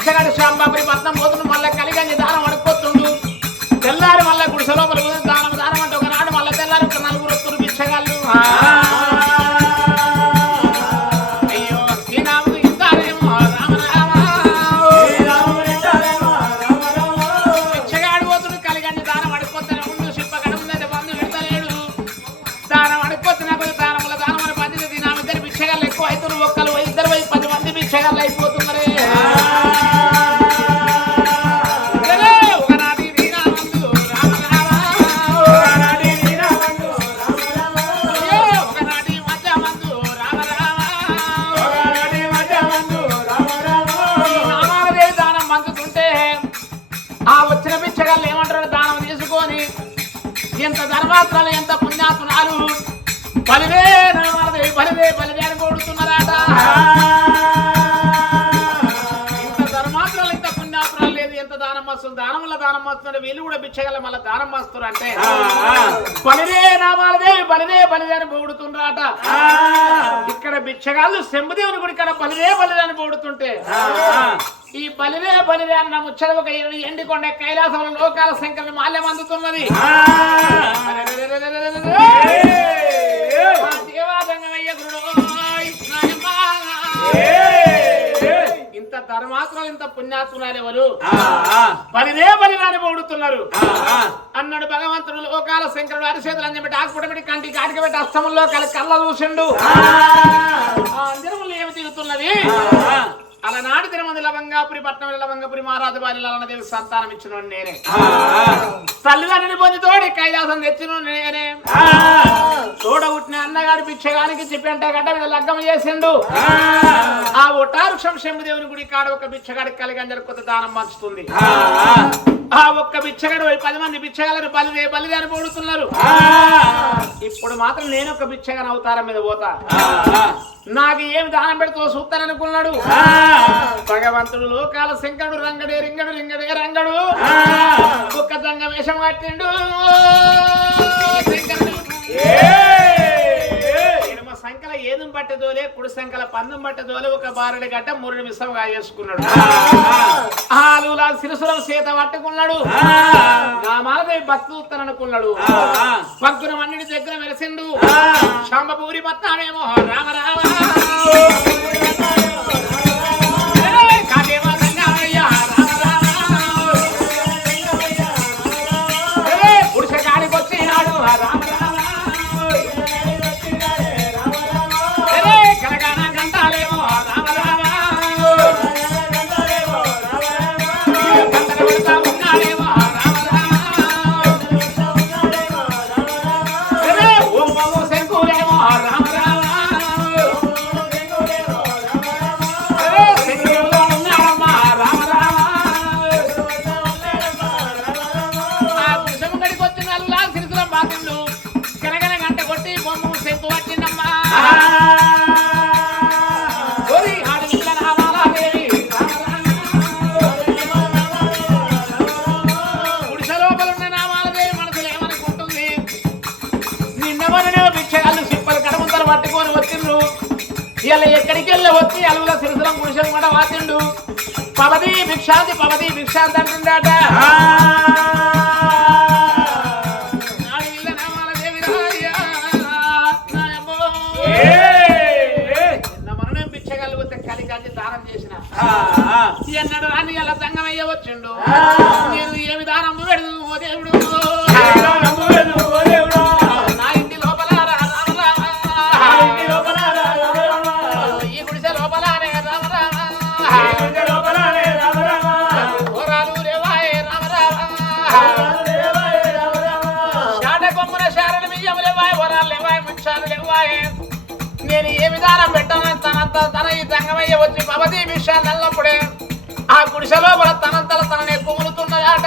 తెల్లారి బిచ్చగాడు శాంబాబురి పట్నం పోతుండు బిచ్చగాళ్ళు శంభుదేవుని గుడి ఇక్కడ బలివే బలివే అని పొగుడుతుంటే ఈ బలివే బలివే అన్న ముచ్చట ఒక ఎండి- ఎండికొండ కైలాసంలో లోకాల సంఖ్యలు మాల్యం అందుతున్నది. ఇంత ధర్మాత్రులు ఇంత పుణ్యాత్ములు ఎవరు బలివే బలిరాని పొగుడుతున్నారు. అన్నాడు భగవంతుడు లోకాల శంకరుడు అరిచేతులు అని చెప్పి ఆకుపడబెట్టి కంటి కాటికి పెట్టి అస్తమంలో కలి కళ్ళ చూసిండు. ఆ. అంజనములు ఏమి దిగుతున్నది? అలనాటి తిరుమంది లవంగాపురి పట్నం లవంగాపురి మహారాజు వారి లవణదేవి సంతానం ఇచ్చిన నేనే. తల్లిదండ్రుని పొంది తోడి కైలాసం తెచ్చిన నేనే. తోడబుట్టిన అన్నగాడి పిచ్చగానికి చెప్పంటే గడ్డ మీద లగ్గం చేసిండు. ఆ. ఒటారుషం శంభుదేవుని గుడి కాడ ఒక బిచ్చగాడికి కలిగి అందరి కొత్త దానం పంచుతుంది. ఆ. ఒక్క బిచ్చగాడు పది మంది బిచ్చగాలను బలిదే అని పోడుతున్నారు ఇప్పుడు మాత్రం నేను ఒక బిచ్చగాని అవతారం మీద పోతా. నాకు ఏమి దానం పెడుతూ చూస్తాననుకున్నాడు. భగవంతుడు లోకాల శంకరుడు రంగడే రింగడు రింగడే రంగడు. ఒక్క దంగ వేషం కట్టిండు శంకరుడు సంకల ఏదుం పట్టదోలే కుడి సంకల పందం పట్టదోలే ఒక బారెడు గడ్డ మురుడు మిసంగా చేసుకున్నాడు ఆలులా శిరసులం సీత పట్టుకున్నాడు. నా మాలదేవి భక్తి చూస్తాననుకున్నాడు భక్తుల అన్నిటి దగ్గర వెలసిండు శాంబపూరి పత్తానేమో రామ రామ. పవది భిక్షాంతి పవది భిక్షాంతి అంటుండట దానం చేసిన ఎన్నడు రాని అలా సంగమయ్య వచ్చిండు నేను ఏమి దానం లేవాయ్ ముచ్చాలు నేను ఏ విధానం పెట్టాను తనంత తన ఈ దంగమయ్య వచ్చి భవతి విషయాలు అల్లప్పుడే ఆ గుడిసెలో కూడా తనంతల తనని కుములుతున్నదాట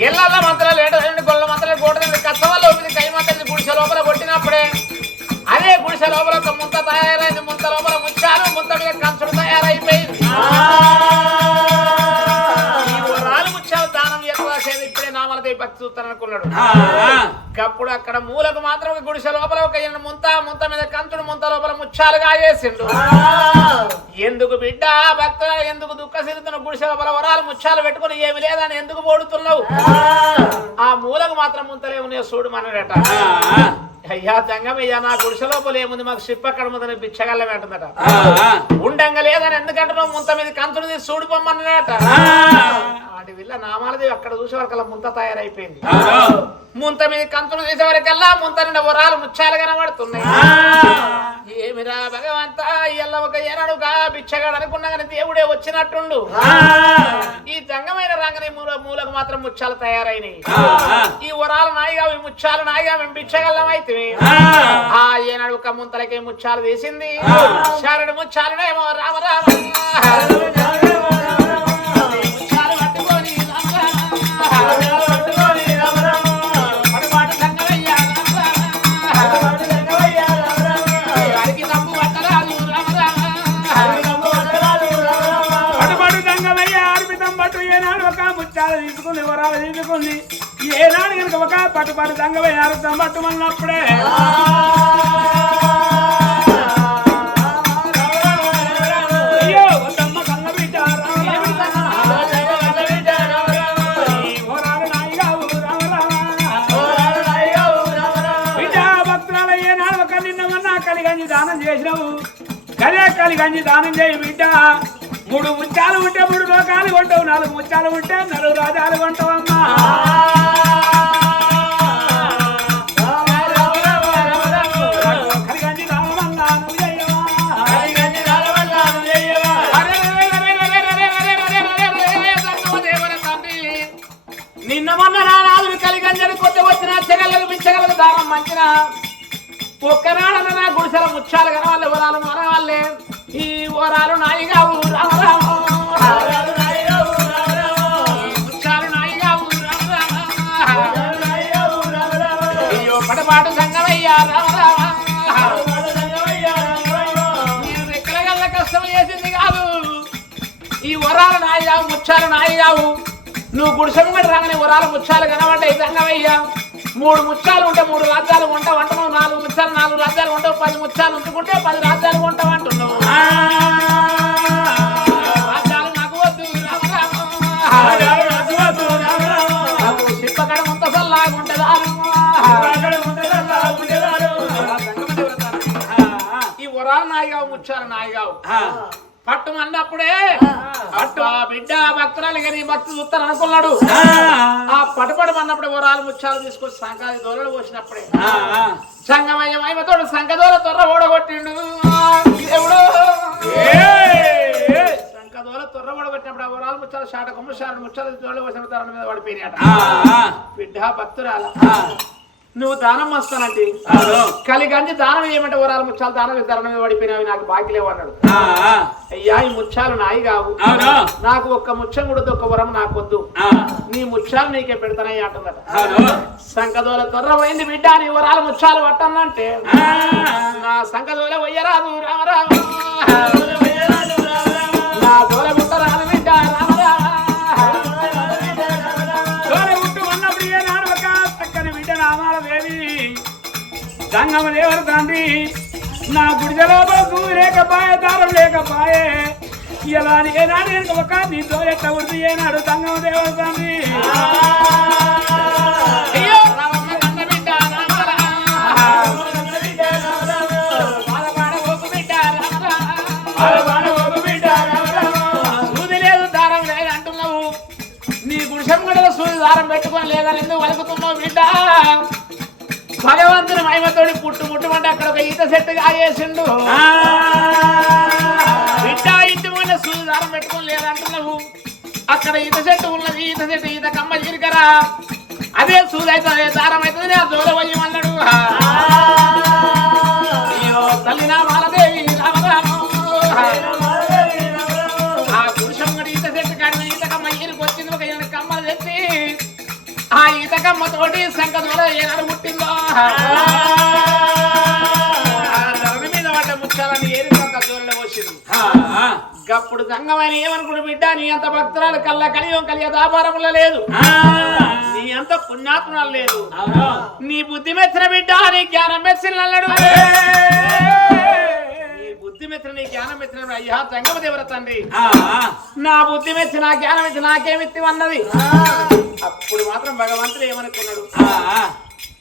ఇళ్ళల్లో మంత్రాలు ఏడు గొల్ల మంత్రాలు కూడదండి కష్టవల్ల ఊపిరి కై మంత్రి గుడిసె లోపల కొట్టినప్పుడే అదే గుడిసె లోపల ఒక ముంత తయారు నామలతో భక్తి చూస్తాను అనుకున్నాడు. అప్పుడు అక్కడ మూలకు మాత్రం ఒక గుడిసె లోపల ఒక ముంత ముంత మీద కంచుడు ముంత లోపల ముచ్చాలుగా చేసిండు ఎందుకు బిడ్డ భక్తుల ఎందుకు దుఃఖ సిరుతున్న గుడిసె లోపల వరాలు ముచ్చాలు పెట్టుకుని ఏమి లేదని ఎందుకు పోడుతున్నావు? ఆ. మూలకు మాత్రం ముంతలే ఉన్నాయి చూడు మనడట. అయ్యా జంగమయ్యా నా గుడిసె లోపల ఏముంది? మాకు షిప్ అక్కడ ముందని బిచ్చగల్ల వెంటదట ఉండంగా లేదని ఎందుకంటున్నావు? ముంత మీద కంచుడు తీసి చూడు పొమ్మన్నట వాటి విల్ల నామాలది అక్కడ చూసే వరకల్లా ముంత తయారైపోయింది ముంత మీద కంచుడు తీసే వరకల్లా ముంత నిండా వరాలు ముచ్చాలు కనబడుతున్నాయి ఏమిరా భగవంత ఎల్ల ఒక ఏనాడుగా బిచ్చగాడు అనుకున్నా కానీ దేవుడే వచ్చినట్టుండు ఈ జంగమైన రంగని మూల మూలకు మాత్రం ముచ్చాలు తయారైనవి ఈ వరాలు నాయిగా ఈ ముచ్చాలు నాయిగా మేము బిచ్చగల్లం అయితే ఆ ఏనాడు ఒక ముంతలకి ముచ్చాలు తీసింది శరణు ముచ్చాలునేమో రామ రామ చేసుకుంది వరాలు తీసుకుంది ఏనాడు కనుక ఒక పట్టుపాటు దంగవై అర్థం పట్టుమన్నప్పుడే దానం చేసినావు. కలే కలిగంజి దానం చేయి బిడ్డ. మూడు ముత్యాలు ఉంటే మూడు లోకాలు కొంటావు నాలుగు ముత్యాలు ఉంటే నలుగు రాజాలు కొంటావు అమ్మా. నిన్న మంచిన. ఒక్కనాడన్న గుడిసెల ముత్యాలు కనవాళ్ళు ఎవరాలు మనవాళ్ళే. ఈ వరాలు నాయిగా రామ పాటు సంగమయ్యా నేను రెక్కల గల్ల కష్టం చేసింది కాదు. ఈ వరాలు నాయి ముచ్చాలు నాయి కావు నువ్వు గుడిసెమ్మడి రాగానే వరాలు ముచ్చాలు కనబడ్డాయి సంగమయ్యా. మూడు ముచ్చాలు ఉంటే మూడు రాజ్యాలు ఉంటావు అంటున్నావు. నాలుగు ముచ్చాలు నాలుగు రాజ్యాలు ఉంటావు. పది ముచ్చాలు ఉంచుకుంటే పది రాజ్యాలు ఉంటావు అంటున్నావు. రాజ్యాలు నాకు వద్దు ముంత సల్లాగుంటదా ఈ వరాలు నాయిగావు ముచ్చాలు నాయిగావు. పట్టు అన్నప్పుడే పట్టు ఆ బిడ్డ భక్తురాలు కానీ భక్తి చూస్తాను అనుకున్నాడు. ఆ. పట్టుపడు అన్నప్పుడే వరాలు ముచ్చాలు తీసుకొచ్చి సంకాది దూరలు పోసినప్పుడే. సంగమయ్య మహిమతోడు సంకదోల తొర్ర ఓడగొట్టిండు దేవుడు. సంకదోల తొర్ర ఓడగొట్టినప్పుడు ఆ వరాలు ముచ్చాలు షాట కొమ్ము షాట ముచ్చాలు దూరలు పోసిన తొర్ర మీద పడిపోయినాట బిడ్డ భక్తురాల. నువ్వు దానం వస్తానంటే కలిగంజి దానం ఏమంటే వరాలు ముచ్చాలు దానం మీద పడిపోయినవి నాకు బాకీ లేవు అన్నాడు అయ్యా ఈ ముచ్చాలు నాయి కావు. నాకు ఒక్క ముచ్చం కూడా ఒక్క వరం నాకు వద్దు నీ ముచ్చాలు నీకే పెడతానయ్య అంటున్నట సంకదోల తొర్ర పోయింది బిడ్డ నీ వరాలు ముచ్చాలు పట్టనంటే నా సంకదోల వయ్యరాదు రామరామ నా దోల నమ్మదేవరు నా గుడి లోపలకు లేకపాయే దారం లేకపాయే ఇలా నేనా నేను ఒక నీతో ఎట్ట ఉడిది ఏనాడు సంగమ దేవరు పెట్టుకొని లేదని ఎందుకు భగవంతుని మహిమతోడి పుట్టు పుట్టుమంటే అక్కడ ఒక ఈత చెట్టు కాయేసిండు బిడ్డ ఇంటి ముందు సూదారం పెట్టుకొని లేదంటున్నావు. అక్కడ ఈత చెట్టు ఉన్నది ఈత చెట్టు ఈత కమ్మ చిరికరా అదే సూదైతే అదే దారం అవుతుంది ఆ. దూర పోయమన్నాడు అయ్యో తల్లి నా ఆ ఈత కమ్మ తోటి శంఖ దూర ఏనాడు పుట్టిందో ఆ ధరణి మీద పడ్డ ముచ్చాలని ఏరి ఒక దూరంలో వచ్చింది గప్పుడు గంగమని ఏమనుకుడు బిడ్డ? నీ అంత భక్తురాలు కళ్ళ కలియం కలియ దాపారముల లేదు. నీ అంత పుణ్యాత్మరాలు లేదు. నీ బుద్ధి మెచ్చిన బిడ్డ? నీ జ్ఞానం మెచ్చిన మెచ్చిన అయ్యా జంగమ దేవర తండ్రి నా బుద్ధి మెచ్చి నా జ్ఞానం మెచ్చి నాకేమిత్తి అన్నది అప్పుడు మాత్రం భగవంతుడు ఏమనుకున్నాడు?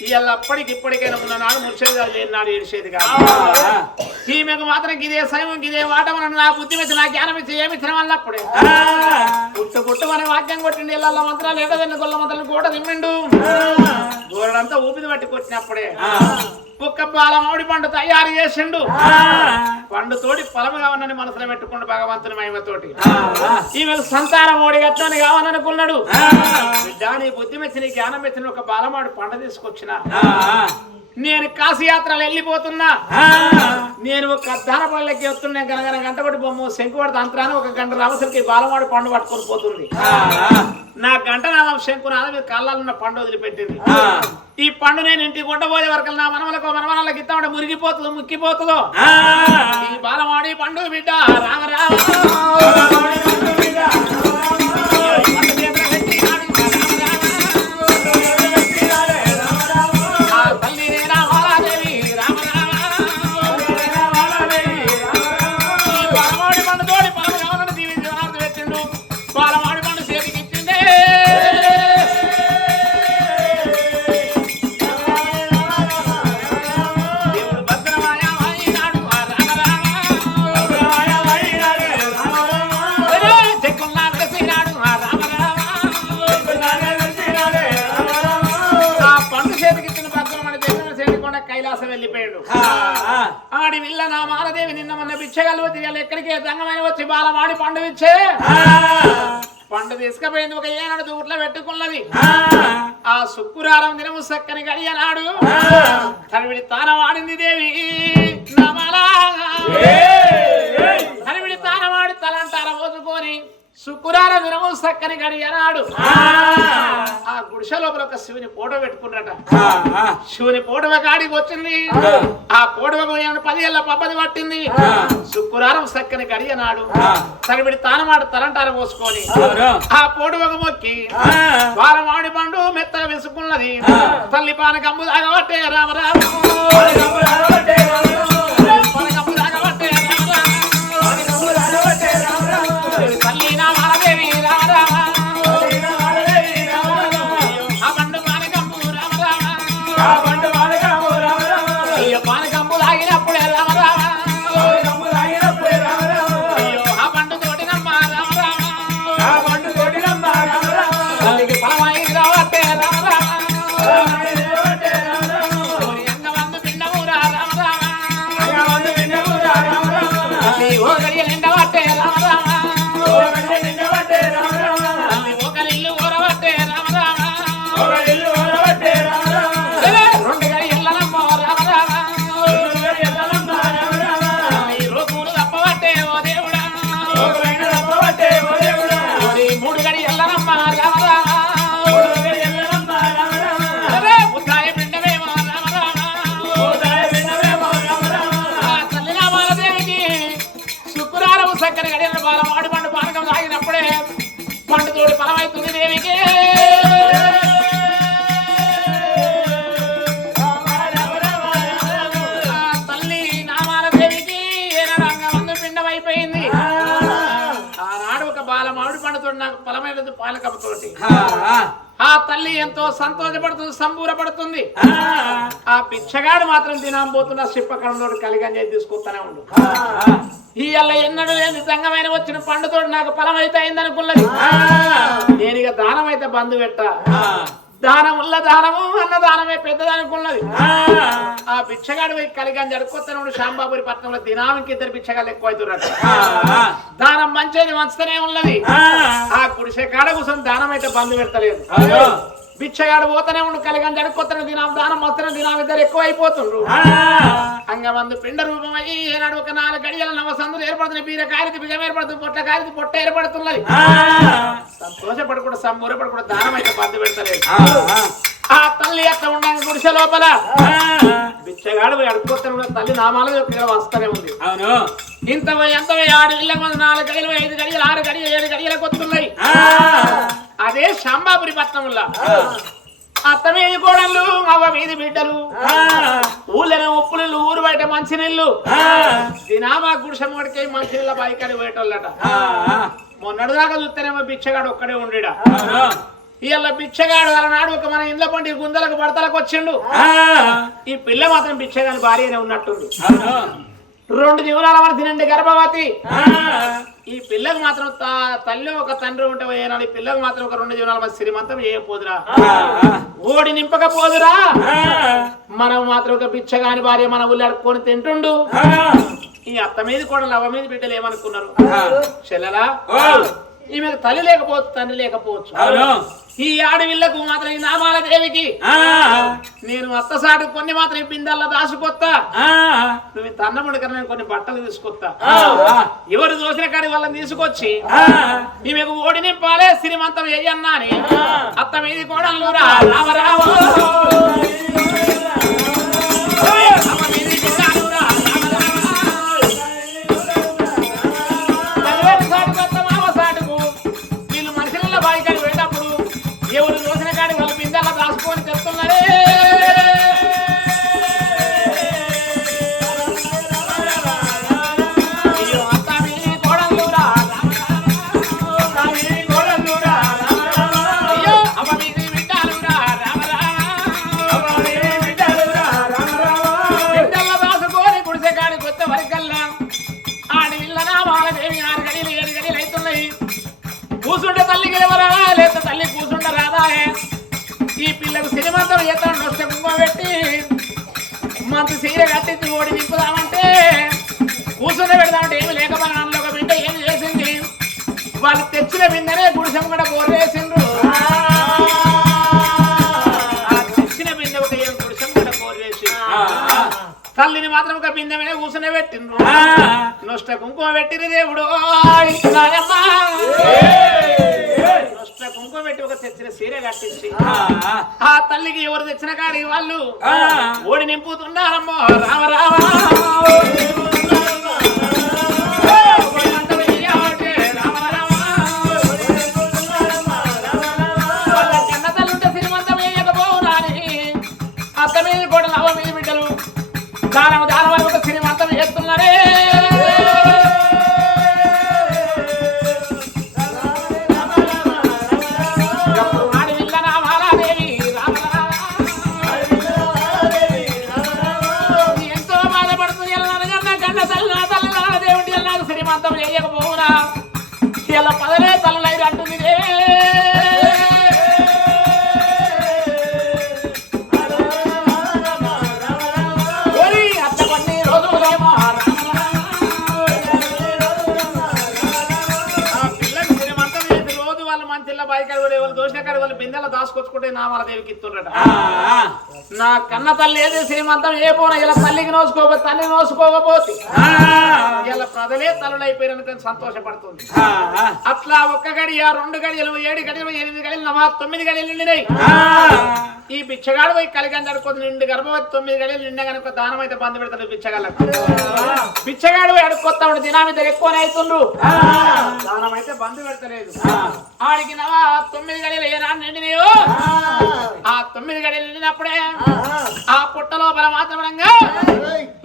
ఇవాళ అప్పటికి ఇప్పటికైనా ఉన్ననాడు ముచ్చేది కాదు లేనాడు ఏడిచేది కాదు ఈమెకు మాత్రం గిదే సైవం గిదే వాటమని నా బుద్ధి మెచ్చి నా జ్ఞానం ఇచ్చి ఏమిచ్చిన వల్ల అప్పుడే పుట్టు పుట్టు మన వాక్యం కొట్టిండి ఇళ్ళ మంత్రాలు ఏడదన్ని గొల్ల మంత్రాలు కూడా తిమ్మిండు గోరడంతా ఊపిరి పట్టి కొట్టినప్పుడే ఒక్క బాలమావిడి పండు తయారు చేసిండు. పండు తోటి పొలము కావాలని మనసులో పెట్టుకుండు భగవంతుని మహిమతోటి ఈమెకు సంతానం ఓడి గట్లని కావాలనుకున్నాడు. బిడ్డ నీ బుద్ధి మెచ్చిన జ్ఞానం మెచ్చిన ఒక బాలమాడి పంట తీసుకొచ్చిన. నేను కాశీ యాత్రలు వెళ్ళిపోతున్నా నేను ఒక అద్దానపల్లెకి వస్తున్నా గనగన గంట కొట్టి బొమ్మ శంకువాడి తంత్రాన్ని ఒక గంట రావసరికి బాలమాడి పండు పట్టుకొని పోతుంది. నా గంటనాదం శంకునాదం మీద కళ్ళాలన్న పండు వదిలిపెట్టింది. ఈ పండు నేను ఇంటికి కొట్టబోయే వరకు నా మనవలకు మనవరాలకు ఇస్తామంటే మురిగిపోతుందో ముక్కిపోతుందో. ఈ బాలమాడి పండు బిడ్డ రామ రామ. బిచ్చగలు తిరిగాలి ఎక్కడికి? దంగమైన వచ్చి బాలవాడి పండు ఇచ్చే. పండు తీసుకుపోయింది ఒక ఏనాడు దూట్లో పెట్టుకున్నది. ఆ. శుక్రవారం దినము సక్కని గడియనాడు. తనవిడి తాన వాడింది దేవి నమలా శుక్రవారం దినము సక్కని గడియనాడు ఆ. గుడిసె లోపల ఒక శివుని ఫోటో పెట్టుకున్నట శివుని పోటవ కాడికి వచ్చింది. ఆ. పోటవకు పది ఏళ్ళ పబ్బది పట్టింది. శుక్రవారం సక్కని గడియనాడు తనవిడి తానమాడు తలంటార పోసుకొని. ఆ పోటువకు మొక్కి. వారమాడి పండు మెత్తగా వెసుకున్నది తల్లి పానకమ్ము తాగబట్టే రామ రామ ఆ. తల్లి ఎంతో సంతోషపడుతుంది సంబూరపడుతుంది. ఆ. పిచ్చగాడు మాత్రం తినబోతున్న శిప్పకడంలో కలిగని తీసుకొస్తానే ఉండు. ఇవాళ ఎన్నడూ లేని సంగమైన వచ్చిన పండుతోటి నాకు ఫలం అయితే అయిందనుకున్నది నేను ఇక దానం అయితే బంధు పెట్ట. దానముల్ల దానము అన్న దానమే పెద్దదానికి ఉన్నది ఆ, బిచ్చగాడు పోయి కలిగాని జడుకొత్తనుడు శాంబాబురి పట్నంలో దినానికి ఇద్దరు బిచ్చగాళ్ళు ఎక్కువ అవుతున్నట్టు ఆ, దానం మంచిది మంచుతూనే ఉన్నది. ఆ, గుడిసె కాడ కూర్చొని దానం అయితే బంధు పెడతలేదు. బిచ్చగాడు పోతూనే ఉండు కలిగాని జడుకొత్తన దినం దానం వస్తున్న దినం ఇద్దరు ఎక్కువ అయిపోతుండ్రు అంగమందు పిండ రూపమయ్యి ఏనాడు ఒక నాలుగు గడియల నవసందులు ఏర్పడుతున్నాయి బీర కాలికి బిగం ఏర్పడుతుంది పొట్ట కాలికి పొట్ట ఏర్పడుతున్నది. సంతోషపడకుండా సంబూరపడకుండా దానం అయితే బంధు పెడతలేదు. ఆ, తల్లి అట్లా ఉండంగా గుడిసె లోపల. బిచ్చగాడు అడుక్కొత్తన తల్లి నామాలు వస్తూనే ఉంది. అవును. ఇంత ఎంత ఆరు ఇళ్ళ నాలుగు గడియలు ఐదు గడియలు ఆరు గడియలు ఏడు గడియలకు వస్తున్నాయి అదే శాంబాపురి పట్నంలో అత్త మీది కోడళ్ళు అవ్వ మీది బిడ్డలు ఊళ్ళో ఉప్పులు ఊరు బయట మంచినీళ్ళు. ఆ, దినామా గుడిసె మొడికి మంచినీళ్ళ బైకని పోయేటోళ్ళట. మొన్నటి దాకా చూస్తేనేమో బిచ్చగాడు ఒక్కడే ఉండిడా. ఇవాళ బిచ్చగాడు అలనాడు ఒక మన ఇండ్ల పండి గుందలకు బడతలకు వచ్చిండు. ఈ పిల్ల మాత్రం బిచ్చగాని భార్యనే ఉన్నట్టుంది అవును? రెండు జీవనాల మన తినండి గర్భవతి. ఈ పిల్లకి మాత్రం తల్లి ఒక తండ్రి ఉంటే ఏనాడు ఈ పిల్లకి మాత్రం ఒక రెండు జీవనాల మంది శ్రీమంతం చేయకపోదురా? ఓడి నింపకపోదురా? మనం మాత్రం ఒక బిచ్చగాని భార్య మన ఊళ్ళో అడుక్కొని తింటుండు. ఈ అత్త మీద కూడా లవ మీద బిడ్డలు ఏమనుకున్నారు. చెల్లెలా. ఈమెకు తల్లి లేకపోవచ్చు తండ్రి లేకపోవచ్చు. ఈ ఆడవిళ్ళకు మాత్రం ఈ నామాల దేవికి. నేను అత్తసాటు కొన్ని మాత్రం ఈ బిందెల్లో దాచుకొత్తా నువ్వు ఇంత అన్నముడు కన్నా నేను కొన్ని బట్టలు తీసుకొత్తా ఎవరు దోసిన కాడి వాళ్ళని తీసుకొచ్చి ఈమెకు ఓడి నింపాలే శ్రీమంతం వేయన్నా అని అత్త మీది కోడలు రా రామ సినిమాంతం ఎత్త నొష్ట కుంభ పెట్టి మంచి సీర కట్టించి ఓడి నింపుదామంటే కూర్చుని పెడదామంటే ఏమి లేకపోయినా ఒక బిడ్డ ఏం చేసింది? వాళ్ళు తెచ్చిన బిందెనే గుడిసెం కూడా బోరేసిండ్రు ఆ తెచ్చిన బిందె ఒక ఏం గుడిసెం కూడా ఆ, తల్లిని మాత్రం ఒక బిందె మీద కూర్చుని పెట్టిండ్రు. నొష్ట కుంకుమ పెట్టిన దేవుడు. సీర కట్టించి ఆ, తల్లికి ఎవరు తెచ్చిన కాడి వాళ్ళు? ఆ. ఓడి నింపుతున్నారమ్మో రామ రామ శ్రీమంతం చేయకపోవునా ఇలా పదలే తల్లి అంటుంది. రే. రోజు కూడా ఎవరు దోషణ వాళ్ళు బిందెల దాసుకొచ్చుకుంటే నామాల దేవికి ఇస్తుండట నా కన్న తల్లి ఏది? శ్రీమంతం ఏ పోనా ఇలా తల్లికి నోసుకోబో తల్లి నోసుకోకపోతే ఇలా ప్రజలే తల్లులు అయిపోయిన సంతోషపడుతుంది. అట్లా ఒక్క గడియ రెండు గడియలు ఏడు గడియలు ఎనిమిది గడియలు నమా తొమ్మిది గడియలు నిండినాయి. ఈ బిచ్చగాడు పోయి కలిగని జరుపుకుంది నిండు గర్భవతి తొమ్మిది గడియలు నిండా కనుక దానం అయితే బంధు పెడతాడు బిచ్చగాళ్ళకు. బిచ్చగాడు పోయి అడుక్కొత్తా ఉండి దినామి దగ్గర ఎక్కువనే అవుతుండ్రు. దానం అయితే బంధు పెడతలేదు. ఆడికి నవా తొమ్మిది గడియలు ఏ నాన్న నిండినాయో? ఆ తొమ్మిది గడియలు నిండినప్పుడే ఆ పుట్ట లోపల మాత్రమంగా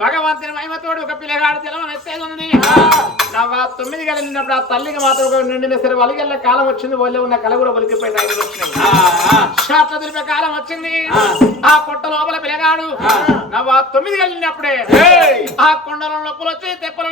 భగవంతుని మహిమతోడు ఒక పిల్లగాడు తెలవని ఎత్తేది ఉంది నాకు ఆ తొమ్మిది గడియలు నిన్నప్పుడు ఆ తల్లికి మాత్రం నిండిన సరే వలిగెళ్ళ కాలం వచ్చింది వాళ్ళే ఉన్న కళ కూడా ఒలికిపోయి ఐదు వచ్చినాయి. దిలిపే కాలం వచ్చింది. ఆ. పుట్ట లోపల పిల్లగాడు నవ్వు తొమ్మిది గడిలినప్పుడే ఆ కొండల నొప్పులు వచ్చి తెప్పలు